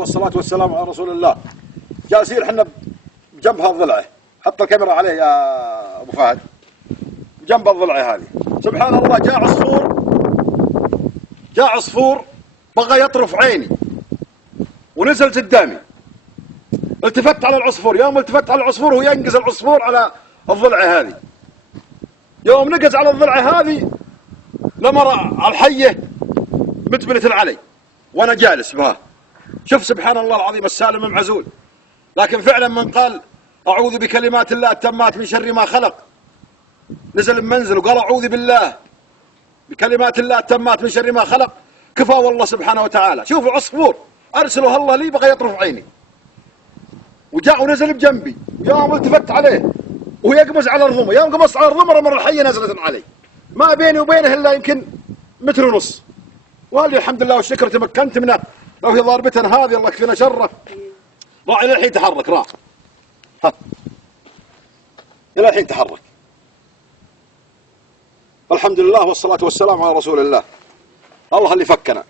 والصلاة والسلام على رسول الله. جالسين احنا بجنب هالضلعة، حط الكاميرا عليه يا ابو فهد، بجنب الضلعة هذه. سبحان الله جاء عصفور بغى يطرف عيني ونزل قدامي. التفت على العصفور، يوم التفت على العصفور هو ينقز العصفور على الضلعة هذه. يوم نقز على الضلعة هذه لمر الحية متبلة علي وانا جالس بها. شوف سبحان الله العظيم السالم معزول. لكن فعلا من قال اعوذ بكلمات الله التامات من شر ما خلق، نزل المنزل وقال اعوذ بالله بكلمات الله التامات من شر ما خلق، كفى والله سبحانه وتعالى. شوفوا عصفور ارسله الله لي بغى يطرف عيني، وجاء ونزل بجنبي، يوم التفت عليه وهو يقمص على الرمى، يوم قمص على الرمى مر الحية نزلت علي، ما بيني وبينه الا يمكن متر ونص. والله الحمد لله والشكر تمكنت منه. لو هي ضاربتنا هذه الله يكفينا شره. راح الى الحين تحرك، راح ها الى الحين تحرك. الحمد لله والصلاة والسلام على رسول الله. الله اللي فكنا.